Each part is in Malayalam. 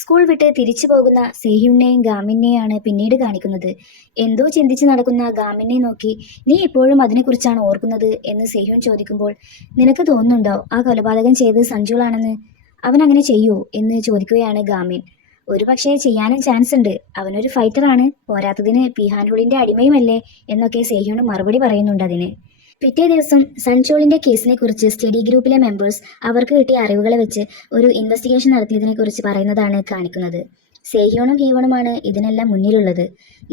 സ്കൂൾ വിട്ട് തിരിച്ചു പോകുന്ന സെഹ്യുനെയും ഗാമിനെയാണ് പിന്നീട് കാണിക്കുന്നത്. എന്തോ ചിന്തിച്ച് നടക്കുന്ന ഗാമിനെ നോക്കി നീ ഇപ്പോഴും അതിനെക്കുറിച്ചാണ് ഓർക്കുന്നത് എന്ന് സെഹ്യുൻ ചോദിക്കുമ്പോൾ, നിനക്ക് തോന്നുന്നുണ്ടോ ആ കൊലപാതകം ചെയ്തത് സഞ്ജുളാണെന്ന്? അവൻ അങ്ങനെ ചെയ്യൂ എന്ന് ചോദിക്കുകയാണ് ഗാമിൻ. ഒരു പക്ഷേ ചെയ്യാനും ചാൻസ് ഉണ്ട്, അവനൊരു ഫൈറ്ററാണ്, പോരാത്തതിന് പിഹാൻഹുളിന്റെ അടിമയുമല്ലേ എന്നൊക്കെ സെഹ്യുന് മറുപടി പറയുന്നുണ്ട് അതിന്. പിറ്റേ ദിവസം സൺചോളിന്റെ കേസിനെ കുറിച്ച് സ്റ്റഡി ഗ്രൂപ്പിലെ മെമ്പേഴ്സ് അവർക്ക് കിട്ടിയ അറിവുകളെ വെച്ച് ഒരു ഇൻവെസ്റ്റിഗേഷൻ നടത്തിയതിനെ കുറിച്ച് പറയുന്നതാണ് കാണിക്കുന്നത്. സേഹ്യോണും ഹീവണുമാണ് ഇതിനെല്ലാം മുന്നിലുള്ളത്.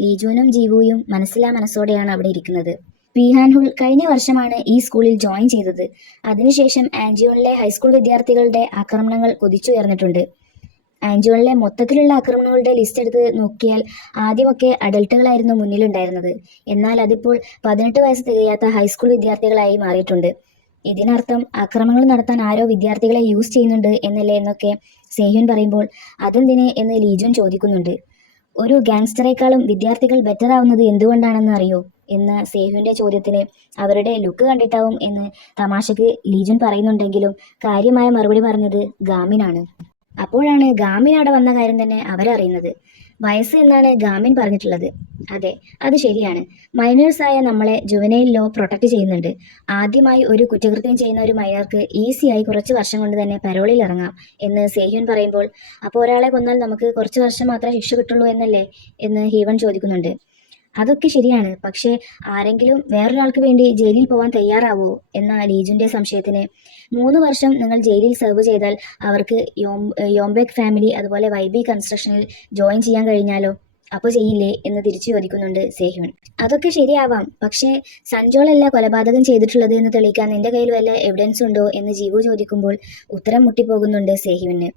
ലീജുനും ജീവുയും മനസ്സിലാ മനസ്സോടെയാണ് അവിടെ ഇരിക്കുന്നത്. പിഹാൻഹുൾ കഴിഞ്ഞ വർഷമാണ് ഈ സ്കൂളിൽ ജോയിൻ ചെയ്തത്. അതിനുശേഷം ആൻജിയോണിലെ ഹൈസ്കൂൾ വിദ്യാർത്ഥികളുടെ ആക്രമണങ്ങൾ കുതിച്ചുയർന്നിട്ടുണ്ട്. ആൻജിയോണിലെ മൊത്തത്തിലുള്ള ആക്രമണങ്ങളുടെ ലിസ്റ്റ് എടുത്ത് നോക്കിയാൽ ആദ്യമൊക്കെ അഡൽട്ടുകളായിരുന്നു മുന്നിലുണ്ടായിരുന്നത്. എന്നാൽ അതിപ്പോൾ 18 വയസ്സ് തികയാത്ത ഹൈസ്കൂൾ വിദ്യാർത്ഥികളായി മാറിയിട്ടുണ്ട്. ഇതിനർത്ഥം ആക്രമണങ്ങൾ നടത്താൻ ആരോ വിദ്യാർത്ഥികളെ യൂസ് ചെയ്യുന്നുണ്ട് എന്നല്ലേ എന്നൊക്കെ സേഹ്യുൻ പറയുമ്പോൾ, അതെന്തിനെ എന്ന് ലീജുൻ ചോദിക്കുന്നുണ്ട്. ഒരു ഗാങ്സ്റ്ററേക്കാളും വിദ്യാർത്ഥികൾ ബെറ്റർ ആവുന്നത് എന്തുകൊണ്ടാണെന്ന് അറിയോ എന്ന സേഹ്യുന്റെ ചോദ്യത്തിന് അവരുടെ ലുക്ക് കണ്ടിട്ടാവും എന്ന് തമാശക്ക് ലീജുൻ പറയുന്നുണ്ടെങ്കിലും കാര്യമായ മറുപടി പറഞ്ഞത് ഗാമിനാണ്. അപ്പോഴാണ് ഗാമിൻ അവിടെ വന്ന കാര്യം തന്നെ അവരറിയുന്നത്. വയസ്സ് എന്നാണ് ഗാമിൻ പറഞ്ഞിട്ടുള്ളത്. അതെ, അത് ശരിയാണ്. മൈനേഴ്സായ നമ്മളെ ജുവനൈൽ ലോ പ്രൊട്ടക്ട് ചെയ്യുന്നുണ്ട്. ആദ്യമായി ഒരു കുറ്റകൃത്യം ചെയ്യുന്ന ഒരു മൈനർക്ക് ഈസിയായി കുറച്ച് വർഷം കൊണ്ട് തന്നെ പരോളിൽ ഇറങ്ങാം എന്ന് സേഹ്യുൻ പറയുമ്പോൾ, അപ്പോൾ ഒരാളെ കൊന്നാൽ നമുക്ക് കുറച്ച് വർഷം മാത്രമേ ശിക്ഷ കിട്ടുള്ളൂ എന്നല്ലേ എന്ന് ഹീവൺ ചോദിക്കുന്നുണ്ട്. അതൊക്കെ ശരിയാണ്, പക്ഷേ ആരെങ്കിലും വേറൊരാൾക്ക് വേണ്ടി ജയിലിൽ പോകാൻ തയ്യാറാവോ എന്ന ലീജുന്റെ സംശയത്തിന്, 3 വർഷം നിങ്ങൾ ജയിലിൽ സെർവ് ചെയ്താൽ അവർക്ക് യോംബെക് ഫാമിലി അതുപോലെ വൈബി കൺസ്ട്രക്ഷനിൽ ജോയിൻ ചെയ്യാൻ കഴിഞ്ഞാലോ, അപ്പോൾ ചെയ്യില്ലേ എന്ന് തിരിച്ചു ചോദിക്കുന്നുണ്ട് സേഹ്യുൻ. അതൊക്കെ ശരിയാവാം, പക്ഷേ സഞ്ജോളല്ല കൊലപാതകം ചെയ്തിട്ടുള്ളത് എന്ന് തെളിയിക്കാൻ നിന്റെ കയ്യിൽ വല്ല എവിഡൻസ് ഉണ്ടോ എന്ന് ജീവു ചോദിക്കുമ്പോൾ ഉത്തരം മുട്ടിപ്പോകുന്നുണ്ട് സേഹ്യുവിന്.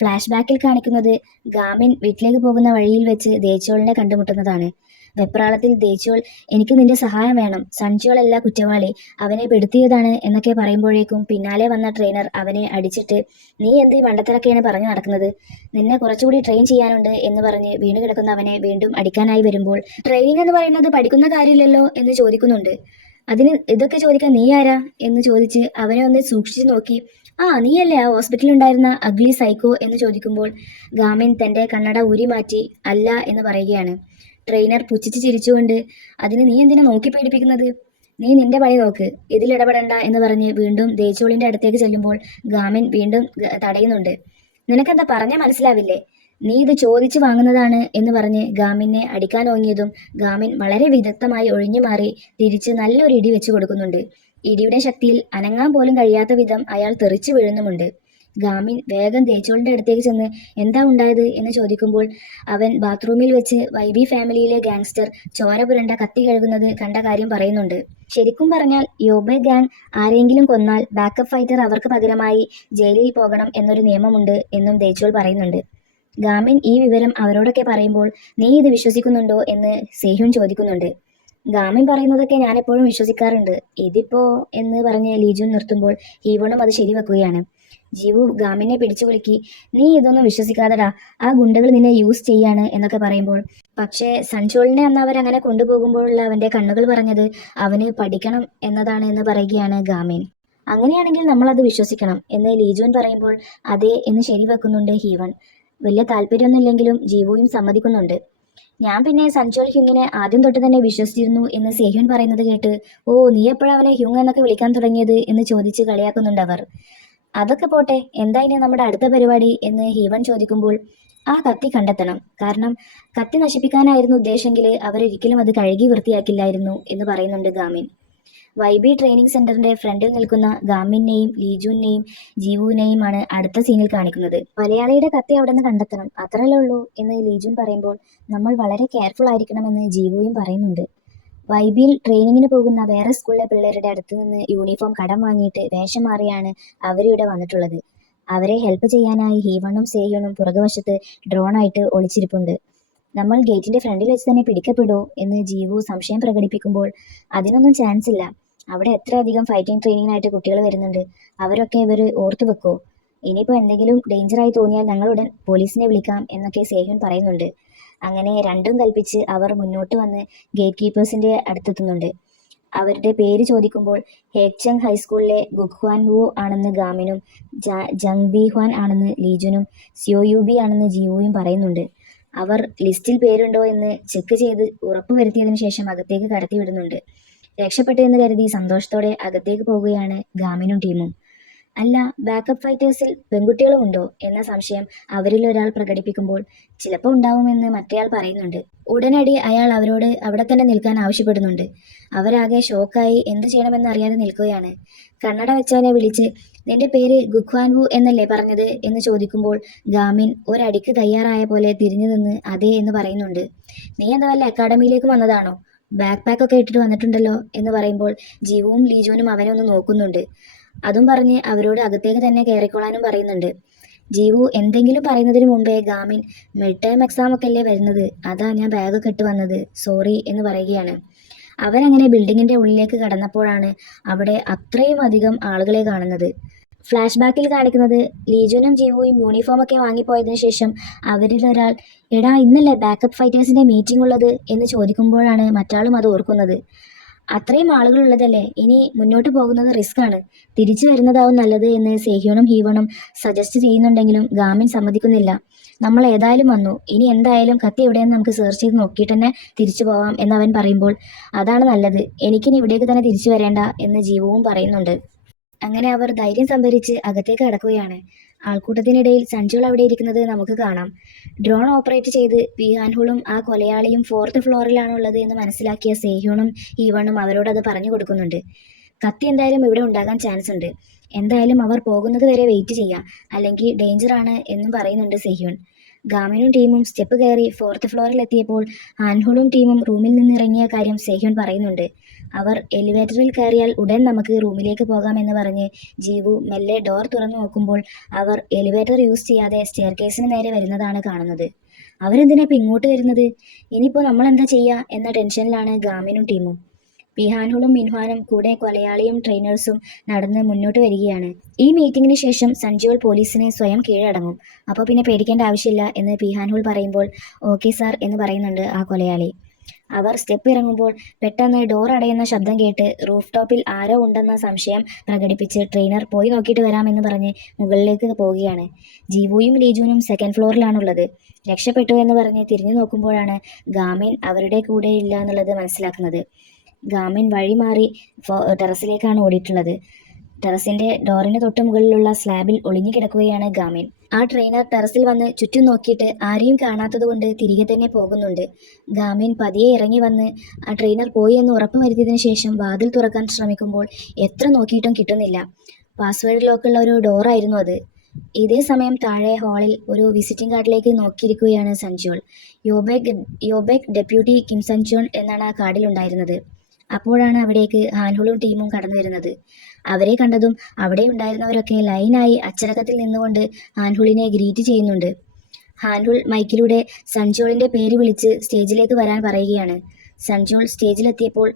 ഫ്ലാഷ് ബാക്കിൽ കാണിക്കുന്നത് ഗാമിൻ വീട്ടിലേക്ക് പോകുന്ന വഴിയിൽ വെച്ച് ദേച്ചോളിനെ കണ്ടുമുട്ടുന്നതാണ്. വെപ്രാളത്തിൽ ദേച്ചോൾ, എനിക്ക് നിന്റെ സഹായം വേണം, സഞ്ജോളല്ല കുറ്റവാളി, അവനെ പെടുത്തിയതാണ് എന്നൊക്കെ പറയുമ്പോഴേക്കും പിന്നാലെ വന്ന ട്രെയിനർ അവനെ അടിച്ചിട്ട്, നീ എന്ത് മണ്ടത്തരൊക്കെയാണ് പറഞ്ഞു നടക്കുന്നത്, നിന്നെ കുറച്ചുകൂടി ട്രെയിൻ ചെയ്യാനുണ്ട് എന്ന് പറഞ്ഞ് വീണ് കിടക്കുന്ന അവനെ വീണ്ടും അടിക്കാനായി വരുമ്പോൾ, ട്രെയിനിങ് എന്ന് പറയുന്നത് പഠിക്കുന്ന കാര്യമില്ലല്ലോ എന്ന് ചോദിക്കുന്നുണ്ട്. അതിന് ഇതൊക്കെ ചോദിക്കാൻ നീ ആരാ എന്ന് ചോദിച്ച് അവനെ ഒന്ന് സൂക്ഷിച്ചു നോക്കി, ആ നീയല്ലേ ആ ഹോസ്പിറ്റലിൽ ഉണ്ടായിരുന്ന അഗ്ലി സൈക്കോ എന്ന് ചോദിക്കുമ്പോൾ ഗാമിൻ തന്റെ കണ്ണട ഊരി മാറ്റി അല്ല എന്ന് പറയുകയാണ്. ട്രെയിനർ പുച്ഛിച്ച് ചിരിച്ചുകൊണ്ട്, അതിന് നീ എന്തിനാ നോക്കി പേടിപ്പിക്കുന്നത്, നീ നിന്റെ പണി നോക്ക്, ഇതിലിടപെടണ്ട എന്ന് പറഞ്ഞ് വീണ്ടും ദേച്ചോളിന്റെ അടുത്തേക്ക് ചെല്ലുമ്പോൾ ഗാമിൻ വീണ്ടും തടയുന്നുണ്ട്. നിനക്കെന്താ പറഞ്ഞാൽ മനസ്സിലാവില്ലേ, നീ ഇത് ചോദിച്ചു വാങ്ങുന്നതാണ് എന്ന് പറഞ്ഞ് ഗാമിനെ അടിക്കാൻ ഓങ്ങിയതും ഗാമിൻ വളരെ വിദഗ്ധമായി ഒഴിഞ്ഞു മാറി തിരിച്ച് നല്ലൊരു ഇടി വെച്ചു കൊടുക്കുന്നുണ്ട്. ഇടിയുടെ ശക്തിയിൽ അനങ്ങാൻ പോലും കഴിയാത്ത വിധം അയാൾ തെറിച്ചു വീഴുന്നുമുണ്ട്. ഗാമിൻ വേഗം ദേച്ചോളിന്റെ അടുത്തേക്ക് ചെന്ന് എന്താ ഉണ്ടായത് എന്ന് ചോദിക്കുമ്പോൾ അവൻ ബാത്റൂമിൽ വെച്ച് വൈബി ഫാമിലിയിലെ ഗാങ്സ്റ്റർ ചോര പുരണ്ട കത്തി കഴുകുന്നത് കണ്ട കാര്യം പറയുന്നുണ്ട്. ശരിക്കും പറഞ്ഞാൽ യോബെ ഗാങ് ആരെങ്കിലും കൊന്നാൽ ബാക്കപ്പ് ഫൈറ്റർ അവർക്ക് പകരമായി ജയിലിൽ പോകണം എന്നൊരു നിയമമുണ്ട് എന്നും ദേച്ചോൾ പറയുന്നുണ്ട്. ഗാമിൻ ഈ വിവരം അവരോടൊക്കെ പറയുമ്പോൾ നീ ഇത് വിശ്വസിക്കുന്നുണ്ടോ എന്ന് സേഹ്യുൻ ചോദിക്കുന്നുണ്ട്. ഗാമിൻ പറയുന്നതൊക്കെ ഞാൻ എപ്പോഴും വിശ്വസിക്കാറുണ്ട്, ഇതിപ്പോ എന്ന് പറഞ്ഞ് ലീജുൻ നിർത്തുമ്പോൾ ഹീവണും അത് ശരിവെക്കുകയാണ്. ജീവു ഗാമിനെ പിടിച്ചു കുലുക്കി, നീ ഇതൊന്നും വിശ്വസിക്കാതെടാ, ആ ഗുണ്ടകൾ നിന്നെ യൂസ് ചെയ്യാണ് എന്നൊക്കെ പറയുമ്പോൾ, പക്ഷേ സൺചോളിനെ അന്ന് അവരങ്ങനെ കൊണ്ടുപോകുമ്പോഴുള്ള അവന്റെ കണ്ണുകൾ പറഞ്ഞത് അവന് പഠിക്കണം എന്നതാണ് എന്ന് പറയുകയാണ് ഗാമിൻ. അങ്ങനെയാണെങ്കിൽ നമ്മൾ അത് വിശ്വസിക്കണം എന്ന് ലീജുൻ പറയുമ്പോൾ അതെ എന്ന് ശരിവെക്കുന്നുണ്ട് ഹീവൺ. വലിയ താല്പര്യമൊന്നുമില്ലെങ്കിലും ജീവുവും സമ്മതിക്കുന്നുണ്ട്. ഞാൻ പിന്നെ സഞ്ജോൾ ഹ്യുങ്ങിനെ ആദ്യം തൊട്ട് തന്നെ വിശ്വസിച്ചിരുന്നു എന്ന് സേഹ്യുൻ പറയുന്നത് കേട്ട്, ഓ നീ എപ്പോഴാണ് അവനെ ഹ്യുങ് എന്നൊക്കെ വിളിക്കാൻ തുടങ്ങിയത് എന്ന് ചോദിച്ച് കളിയാക്കുന്നുണ്ട് അവർ. അതൊക്കെ പോട്ടെ, എന്താ ഇനി നമ്മുടെ അടുത്ത പരിപാടി എന്ന് ഹീവൺ ചോദിക്കുമ്പോൾ, ആ കത്തി കണ്ടെത്തണം, കാരണം കത്തി നശിപ്പിക്കാനായിരുന്നു ഉദ്ദേശമെങ്കിൽ അവരൊരിക്കലും അത് കഴുകി വൃത്തിയാക്കില്ലായിരുന്നു എന്ന് പറയുന്നുണ്ട് ഗാമിൻ. വൈബി ട്രെയിനിങ് സെന്ററിന്റെ ഫ്രണ്ടിൽ നിൽക്കുന്ന ഗാമിനെയും ലീജുവിനെയും ജീവുവിനെയുമാണ് അടുത്ത സീനിൽ കാണിക്കുന്നത്. മലയാളിയുടെ കത്തി അവിടെ നിന്ന് കണ്ടെത്തണം, അത്രയല്ലേ ഉള്ളൂ എന്ന് ലീജുൻ പറയുമ്പോൾ നമ്മൾ വളരെ കെയർഫുൾ ആയിരിക്കണമെന്ന് ജീവുവും പറയുന്നുണ്ട്. വൈബിയിൽ ട്രെയിനിങ്ങിന് പോകുന്ന വേറെ സ്കൂളിലെ പിള്ളേരുടെ അടുത്ത് നിന്ന് യൂണിഫോം കടം വാങ്ങിയിട്ട് വേഷം മാറിയാണ് അവരിവിടെ വന്നിട്ടുള്ളത്. അവരെ ഹെൽപ്പ് ചെയ്യാനായി ഹീവണും സേഹ്യുണും പുറകുവശത്ത് ഡ്രോണായിട്ട് ഒളിച്ചിരിപ്പുണ്ട്. നമ്മൾ ഗേറ്റിന്റെ ഫ്രണ്ടിൽ വെച്ച് തന്നെ പിടിക്കപ്പെടോ എന്ന് ജീവു സംശയം പ്രകടിപ്പിക്കുമ്പോൾ, അതിനൊന്നും ചാൻസ് ഇല്ല, അവിടെ എത്ര അധികം ഫൈറ്റിംഗ് ട്രെയിനിങ്ങിനായിട്ട് കുട്ടികൾ വരുന്നുണ്ട്, അവരൊക്കെ ഇവർ ഓർത്തു വെക്കോ, ഇനിയിപ്പോൾ എന്തെങ്കിലും ഡേഞ്ചറായി തോന്നിയാൽ ഞങ്ങളുടൻ പോലീസിനെ വിളിക്കാം എന്നൊക്കെ സേഹ്യുൻ പറയുന്നുണ്ട്. അങ്ങനെ രണ്ടും കൽപ്പിച്ച് അവർ മുന്നോട്ട് വന്ന് ഗേറ്റ് കീപ്പേഴ്സിന്റെ അടുത്തെത്തുന്നുണ്ട്. അവരുടെ പേര് ചോദിക്കുമ്പോൾ ഹേക്ചങ് ഹൈസ്കൂളിലെ ഗുഖ്വാൻ വു ആണെന്ന് ഗാമിനും ജങ് ബി ഹ്വാൻ ആണെന്ന് ലീജുനും സിയോയുബി ആണെന്ന് ജീവുവും പറയുന്നുണ്ട്. അവർ ലിസ്റ്റിൽ പേരുണ്ടോ എന്ന് ചെക്ക് ചെയ്ത് ഉറപ്പുവരുത്തിയതിനു ശേഷം അകത്തേക്ക് കടത്തിവിടുന്നുണ്ട്. രക്ഷപ്പെട്ടു എന്ന് കരുതി സന്തോഷത്തോടെ അകത്തേക്ക് പോകുകയാണ് ഗാമിനും ടീമും. അല്ല, ബാക്കപ്പ് ഫൈറ്റേഴ്സിൽ പെൺകുട്ടികളും ഉണ്ടോ എന്ന സംശയം അവരിൽ ഒരാൾ പ്രകടിപ്പിക്കുമ്പോൾ ചിലപ്പോൾ ഉണ്ടാവുമെന്ന് മറ്റേയാൾ പറയുന്നുണ്ട്. ഉടനടി അയാൾ അവരോട് അവിടെ തന്നെ നിൽക്കാൻ ആവശ്യപ്പെടുന്നുണ്ട്. അവരാകെ ഷോക്കായി എന്തു ചെയ്യണമെന്ന് അറിയാതെ നിൽക്കുകയാണ്. കണ്ണട വെച്ചവനെ വിളിച്ച് നിന്റെ പേര് ഗുഖ്വാൻവു എന്നല്ലേ പറഞ്ഞത് എന്ന് ചോദിക്കുമ്പോൾ ഗാമിൻ ഒരടിക്ക് തയ്യാറായ പോലെ തിരിഞ്ഞു നിന്ന് അതെ എന്ന് പറയുന്നുണ്ട്. നീ എന്താ വല്ല അക്കാഡമിയിലേക്ക് വന്നതാണോ? ബാക്ക് പാക്ക് ഒക്കെ ഇട്ടിട്ട് വന്നിട്ടുണ്ടല്ലോ എന്ന് പറയുമ്പോൾ ജീവുവും ലീജോനും അവനെ ഒന്ന് നോക്കുന്നുണ്ട്. അതും പറഞ്ഞ് അവരോട് അകത്തേക്ക് തന്നെ കയറിക്കൊള്ളാനും പറയുന്നുണ്ട്. ജീവു എന്തെങ്കിലും പറയുന്നതിന് മുമ്പേ ഗാമിൻ മിഡ് ടൈം എക്സാം ഒക്കെ അല്ലേ വരുന്നത്, അതാ ഞാൻ ബാഗൊക്കെ ഇട്ട് വന്നത്, സോറി എന്ന് പറയുകയാണ്. അവരങ്ങനെ ബിൽഡിങ്ങിന്റെ ഉള്ളിലേക്ക് കടന്നപ്പോഴാണ് അവിടെ അത്രയും അധികം ആളുകളെ കാണുന്നത്. ഫ്ലാഷ് ബാക്കിൽ കാണിക്കുന്നത് ലീജുനും ജീവുവും യൂണിഫോം ഒക്കെ വാങ്ങിപ്പോയതിനു ശേഷം അവരിൽ ഒരാൾ എടാ ഇന്നല്ലേ ബാക്കപ്പ് ഫൈറ്റേഴ്സിന്റെ മീറ്റിംഗ് ഉള്ളത് എന്ന് ചോദിക്കുമ്പോഴാണ് മറ്റാളും അത് ഓർക്കുന്നത്. അത്രയും ആളുകളുള്ളതല്ലേ, ഇനി മുന്നോട്ട് പോകുന്നത് റിസ്ക് ആണ്, തിരിച്ചു വരുന്നതാവും നല്ലത് എന്ന് സേഹ്യോണും ഹീവണും സജസ്റ്റ് ചെയ്യുന്നുണ്ടെങ്കിലും ഗാമിൻ സമ്മതിക്കുന്നില്ല. നമ്മൾ ഏതായാലും വന്നു, ഇനി എന്തായാലും കത്തി എവിടെയെന്ന് നമുക്ക് സെർച്ച് ചെയ്ത് നോക്കിയിട്ട് തന്നെ തിരിച്ചു പോവാം എന്നവൻ പറയുമ്പോൾ അതാണ് നല്ലത്, എനിക്കിനി ഇവിടേക്ക് തന്നെ തിരിച്ചു വരേണ്ട എന്ന് ജീവവും പറയുന്നുണ്ട്. അങ്ങനെ അവർ ധൈര്യം സംഭരിച്ച് അകത്തേക്ക് കടക്കുകയാണ്. ആൾക്കൂട്ടത്തിനിടയിൽ സഞ്ജുൾ അവിടെ ഇരിക്കുന്നത് നമുക്ക് കാണാം. ഡ്രോൺ ഓപ്പറേറ്റ് ചെയ്ത് പിഹാൻഹുളും ആ കൊലയാളിയും 4th ഫ്ലോറിലാണ് ഉള്ളത് എന്ന് മനസ്സിലാക്കിയ സേഹ്യോണും ഹീവണും അവരോട് അത് പറഞ്ഞു കൊടുക്കുന്നുണ്ട്. കത്തി എന്തായാലും ഇവിടെ ഉണ്ടാകാൻ ചാൻസ് ഉണ്ട്, എന്തായാലും അവർ പോകുന്നത് വരെ വെയിറ്റ് ചെയ്യാം, അല്ലെങ്കിൽ ഡേഞ്ചർ ആണ് എന്നും പറയുന്നുണ്ട് സേഹ്യോൺ. ഗാമിനും ടീമും സ്റ്റെപ്പ് കയറി 4th ഫ്ലോറിൽ എത്തിയപ്പോൾ ഹാൻഹുളും ടീമും റൂമിൽ നിന്ന് ഇറങ്ങിയ കാര്യം സേഹ്യോൺ പറയുന്നുണ്ട്. അവർ എലിവേറ്ററിൽ കയറിയാൽ ഉടൻ നമുക്ക് റൂമിലേക്ക് പോകാമെന്ന് പറഞ്ഞ് ജീവു മെല്ലെ ഡോർ തുറന്നു നോക്കുമ്പോൾ അവർ എലിവേറ്റർ യൂസ് ചെയ്യാതെ സ്റ്റെയർകേസിന് നേരെ വരുന്നതാണ് കാണുന്നത്. അവരെന്തിനാ ഇപ്പം ഇങ്ങോട്ട് വരുന്നത്, ഇനിയിപ്പോൾ നമ്മൾ എന്താ ചെയ്യുക എന്ന ടെൻഷനിലാണ് ഗാമിനും ടീമും. പിഹാൻഹുളും മിൻഹ്വാനും കൂടെ കൊലയാളിയും ട്രെയിനേഴ്സും നടന്ന് മുന്നോട്ട് വരികയാണ്. ഈ മീറ്റിംഗിന് ശേഷം സഞ്ജുവൽ പോലീസിനെ സ്വയം കീഴടങ്ങും, അപ്പോൾ പിന്നെ പേടിക്കേണ്ട ആവശ്യമില്ല എന്ന് പിഹാൻഹുൾ പറയുമ്പോൾ ഓക്കെ സാർ എന്ന് പറയുന്നുണ്ട് ആ കൊലയാളി. അവർ സ്റ്റെപ്പ് ഇറങ്ങുമ്പോൾ പെട്ടെന്ന് ഡോർ അടയുന്ന ശബ്ദം കേട്ട് റൂഫ് ടോപ്പിൽ ആരോ ഉണ്ടെന്ന സംശയം പ്രകടിപ്പിച്ച് ട്രെയിനർ പോയി നോക്കിയിട്ട് വരാമെന്ന് പറഞ്ഞ് മുകളിലേക്ക് പോവുകയാണ്. ജീവുയും ലീജുനും 2nd ഫ്ലോറിലാണുള്ളത്. രക്ഷപ്പെട്ടു എന്ന് പറഞ്ഞ് തിരിഞ്ഞു നോക്കുമ്പോഴാണ് ഗാമിൻ അവരുടെ കൂടെ ഇല്ല എന്നുള്ളത് മനസ്സിലാക്കുന്നത്. ഗാമിൻ വഴി മാറി ടെറസിലേക്കാണ് ഓടിയിട്ടുള്ളത്. ടെറസിന്റെ ഡോറിന് തൊട്ട് മുകളിലുള്ള സ്ലാബിൽ ഒളിഞ്ഞു കിടക്കുകയാണ് ഗാമിൻ. ആ ട്രെയിനർ ടെറസിൽ വന്ന് ചുറ്റും നോക്കിയിട്ട് ആരെയും കാണാത്തതുകൊണ്ട് തിരികെ തന്നെ പോകുന്നുണ്ട്. ഗാമിൻ പതിയെ ഇറങ്ങി വന്ന് ആ ട്രെയിനർ പോയി എന്ന് ഉറപ്പ് വരുത്തിയതിനു ശേഷം വാതിൽ തുറക്കാൻ ശ്രമിക്കുമ്പോൾ എത്ര നോക്കിയിട്ടും കിട്ടുന്നില്ല. പാസ്വേഡ് ലോക്കുള്ള ഒരു ഡോറായിരുന്നു അത്. ഇതേ സമയം താഴെ ഹാളിൽ ഒരു വിസിറ്റിംഗ് കാർഡിലേക്ക് നോക്കിയിരിക്കുകയാണ് സഞ്ജുൾ. യോബെക് ഡെപ്യൂട്ടി കിം സഞ്ജോൺ എന്നാണ് ആ കാർഡിൽ ഉണ്ടായിരുന്നത്. അപ്പോഴാണ് അവിടേക്ക് ഹാൻഹുളും ടീമും കടന്നു വരുന്നത്. അവരെ കണ്ടതും അവിടെ ഉണ്ടായിരുന്നവരൊക്കെ ലൈനായി അച്ചടക്കത്തിൽ നിന്നുകൊണ്ട് ഹാൻഹുളിനെ ഗ്രീറ്റ് ചെയ്യുന്നുണ്ട്. ഹാൻഹുൾ മൈക്കിലൂടെ സഞ്ജോളിന്റെ പേര് വിളിച്ച് സ്റ്റേജിലേക്ക് വരാൻ പറയുകയാണ്. സഞ്ജോൾ സ്റ്റേജിലെത്തിയപ്പോൾ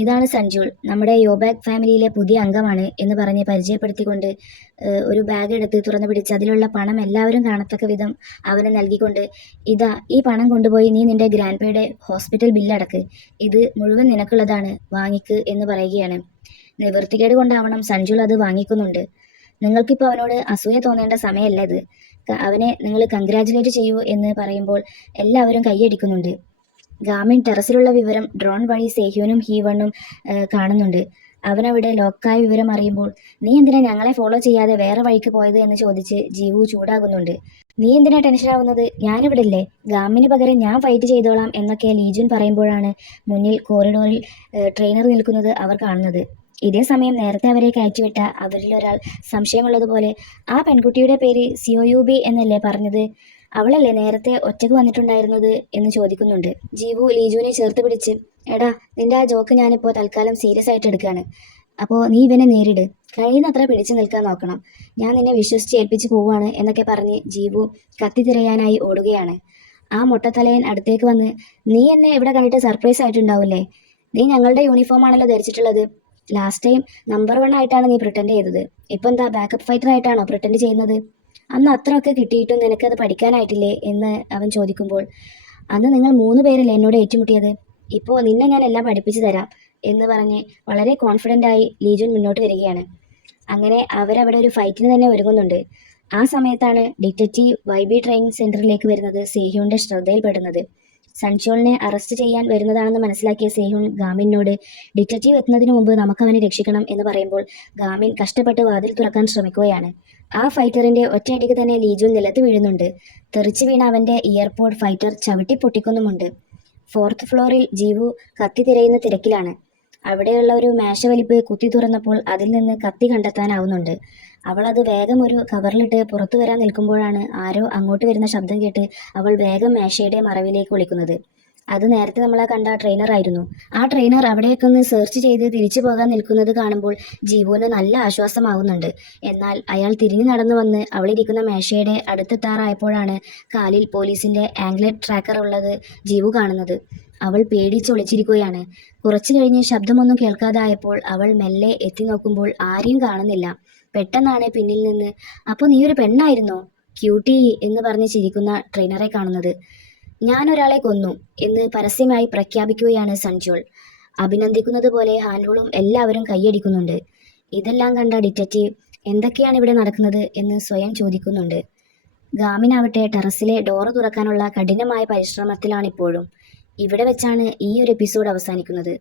ഇതാണ് സഞ്ജുൾ, നമ്മുടെ യോബാക് ഫാമിലിയിലെ പുതിയ അംഗമാണ് എന്ന് പറഞ്ഞ് പരിചയപ്പെടുത്തിക്കൊണ്ട് ഒരു ബാഗ് എടുത്ത് തുറന്നു പിടിച്ച് അതിലുള്ള പണം എല്ലാവരും കാണത്തക്ക വിധം അവന് നൽകിക്കൊണ്ട് ഇതാ ഈ പണം കൊണ്ടുപോയി നീ നിന്റെ ഗ്രാൻഡ്പയുടെ ഹോസ്പിറ്റൽ ബില്ലടക്ക്, ഇത് മുഴുവൻ നിനക്കുള്ളതാണ്, വാങ്ങിക്ക് എന്ന് പറയുകയാണ്. നിവൃത്തികേട് കൊണ്ടാവണം സഞ്ജുൾ അത് വാങ്ങിക്കുന്നുണ്ട്. നിങ്ങൾക്കിപ്പോൾ അവനോട് അസൂയ തോന്നേണ്ട സമയമല്ല ഇത്, അവനെ നിങ്ങൾ കൺഗ്രാജുലേറ്റ് ചെയ്യൂ എന്ന് പറയുമ്പോൾ എല്ലാവരും കൈയടിക്കുന്നുണ്ട്. ഗാമിൻ ടെറസിലുള്ള വിവരം ഡ്രോൺ വഴി സേഹ്യോനും ഹീവണ്ണും കാണുന്നുണ്ട്. അവനവിടെ ലോക്കായ വിവരം അറിയുമ്പോൾ നീ എന്തിനാ ഞങ്ങളെ ഫോളോ ചെയ്യാതെ വേറെ വഴിക്ക് പോയത് എന്ന് ചോദിച്ച് ജീവു ചൂടാകുന്നുണ്ട്. നീ എന്തിനാ ടെൻഷനാവുന്നത്, ഞാനിവിടെ ഇല്ലേ, ഗാമിന് പകരം ഞാൻ ഫൈറ്റ് ചെയ്തോളാം എന്നൊക്കെ ലീജുൻ പറയുമ്പോഴാണ് മുന്നിൽ കോറിഡോറിൽ ട്രെയിനർ നിൽക്കുന്നത് അവർ കാണുന്നത്. ഇതേ സമയം നേരത്തെ അവരെ കയറ്റിവിട്ട അവരിലൊരാൾ സംശയമുള്ളതുപോലെ ആ പെൺകുട്ടിയുടെ പേര് സിയോയുബി എന്നല്ലേ പറഞ്ഞത്, അവളല്ലേ നേരത്തെ ഒറ്റക്ക് വന്നിട്ടുണ്ടായിരുന്നത് എന്ന് ചോദിക്കുന്നുണ്ട്. ജീവു ലീജുവിനെ ചേർത്ത് പിടിച്ച് എടാ നിന്റെ ആ ജോക്ക് ഞാനിപ്പോൾ തൽക്കാലം സീരിയസ് ആയിട്ട് എടുക്കുകയാണ്, അപ്പോൾ നീ ഇവനെ നേരിട്, കഴിയുന്നത്ര പിടിച്ചു നിൽക്കാൻ നോക്കണം, ഞാൻ നിന്നെ വിശ്വസിച്ച് ഏൽപ്പിച്ച് പോവുകയാണ് എന്നൊക്കെ പറഞ്ഞ് ജീവു കത്തി തിരയാനായി ഓടുകയാണ്. ആ മൊട്ടത്തലയൻ അടുത്തേക്ക് വന്ന് നീ എന്നെ ഇവിടെ കണ്ടിട്ട് സർപ്രൈസ് ആയിട്ടുണ്ടാവില്ലേ, നീ ഞങ്ങളുടെ യൂണിഫോം ആണല്ലോ ധരിച്ചിട്ടുള്ളത്, ലാസ്റ്റ് ടൈം നമ്പർ 1 ആയിട്ടാണ് നീ പ്രിട്ടൻഡ് ചെയ്തത്, ഇപ്പം എന്താ ബാക്കപ്പ് ഫൈറ്റർ ആയിട്ടാണോ പ്രിട്ടൻഡ് ചെയ്യുന്നത്, അന്ന് അത്രയൊക്കെ കിട്ടിയിട്ടും നിനക്കത് പഠിക്കാനായിട്ടില്ലേ എന്ന് അവൻ ചോദിക്കുമ്പോൾ അന്ന് നിങ്ങൾ 3 പേരല്ലേ എന്നോട് ഏറ്റുമുട്ടിയത്, ഇപ്പോൾ നിന്നെ ഞാൻ എല്ലാം പഠിപ്പിച്ചു തരാം, എന്ന് പറഞ്ഞ് വളരെ കോൺഫിഡൻ്റ് ആയി ലീജുൻ മുന്നോട്ട് വരികയാണ്. അങ്ങനെ അവരവിടെ ഒരു ഫൈറ്റിന് തന്നെ ഒരുങ്ങുന്നുണ്ട്. ആ സമയത്താണ് ഡിറ്റക്റ്റീവ് വൈബി ട്രെയിനിങ് സെന്ററിലേക്ക് വരുന്നത് സേഹ്യൂണിന്റെ ശ്രദ്ധയിൽപ്പെടുന്നത്. സൺഷോളിനെ അറസ്റ്റ് ചെയ്യാൻ വരുന്നതാണെന്ന് മനസ്സിലാക്കിയ സേഹ്യൂൺ ഗാമിനോട് ഡിറ്റക്റ്റീവ് എത്തുന്നതിന് മുമ്പ് നമുക്ക് അവനെ രക്ഷിക്കണം എന്ന് പറയുമ്പോൾ ഗാമിൻ കഷ്ടപ്പെട്ട് വാതിൽ തുറക്കാൻ ശ്രമിക്കുകയാണ്. ആ ഫൈറ്ററിന്റെ ഒറ്റയടിക്ക് തന്നെ ലീജുൻ നിലത്ത് വീഴുന്നുണ്ട്. തെറിച്ചു വീണ അവന്റെ ഇയർപോഡ് ഫൈറ്റർ ചവിട്ടി പൊട്ടിക്കുന്നുമുണ്ട്. 4th ഫ്ലോറിൽ ജീവു കത്തി തിരയുന്ന തിരക്കിലാണ്. അവിടെയുള്ള ഒരു മേശവലിപ്പ് കുത്തി തുറന്നപ്പോൾ അതിൽ നിന്ന് കത്തി കണ്ടെത്താനാവുന്നുണ്ട്. അവൾ അത് വേഗം ഒരു കവറിലിട്ട് പുറത്തു വരാൻ നിൽക്കുമ്പോഴാണ് ആരോ അങ്ങോട്ട് വരുന്ന ശബ്ദം കേട്ട് അവൾ വേഗം മേശയുടെ മറവിലേക്ക് ഒളിക്കുന്നത്. അത് നേരത്തെ നമ്മൾ കണ്ട ട്രെയിനർ ആയിരുന്നു. ആ ട്രെയിനർ അവിടെയൊക്കെ ഒന്ന് സെർച്ച് ചെയ്ത് തിരിച്ചു പോകാൻ നിൽക്കുന്നത് കാണുമ്പോൾ ജീവുവിന് നല്ല ആശ്വാസമാവുന്നുണ്ട്. എന്നാൽ അയാൾ തിരിഞ്ഞു നടന്നു വന്ന് അവളിരിക്കുന്ന മേശയുടെ അടുത്തെത്താറായപ്പോഴാണ് കാലിൽ പോലീസിന്റെ ആംഗ്ലറ്റ് ട്രാക്കർ ഉള്ളത് ജീവു കാണുന്നത്. അവൾ പേടിച്ചൊളിച്ചിരിക്കുകയാണ്. കുറച്ചു കഴിഞ്ഞ് ശബ്ദമൊന്നും കേൾക്കാതായപ്പോൾ അവൾ മെല്ലെ എത്തി നോക്കുമ്പോൾ ആരെയും കാണുന്നില്ല. പെട്ടെന്നാണ് പിന്നിൽ നിന്ന് "അപ്പോൾ നീ ഒരു പെണ്ണായിരുന്നോ, ക്യൂട്ടി" എന്ന് പറഞ്ഞ് ചിരിക്കുന്ന ട്രെയിനറെ കാണുന്നത്. "ഞാനൊരാളെ കൊന്നു" എന്ന് പരസ്യമായി പ്രഖ്യാപിക്കുകയാണ് സൺജോൾ. അഭിനന്ദിക്കുന്നത് പോലെ ഹാൻഹുളും എല്ലാവരും കൈയടിക്കുന്നുണ്ട്. ഇതെല്ലാം കണ്ട ഡിറ്റക്റ്റീവ് എന്തൊക്കെയാണ് ഇവിടെ നടക്കുന്നത് എന്ന് സ്വയം ചോദിക്കുന്നുണ്ട്. ഗാമിനാവട്ടെ ടെറസിലെ ഡോറ് തുറക്കാനുള്ള കഠിനമായ പരിശ്രമത്തിലാണിപ്പോഴും. ഇവിടെ വെച്ചാണ് ഈ ഒരു എപ്പിസോഡ് അവസാനിക്കുന്നത്.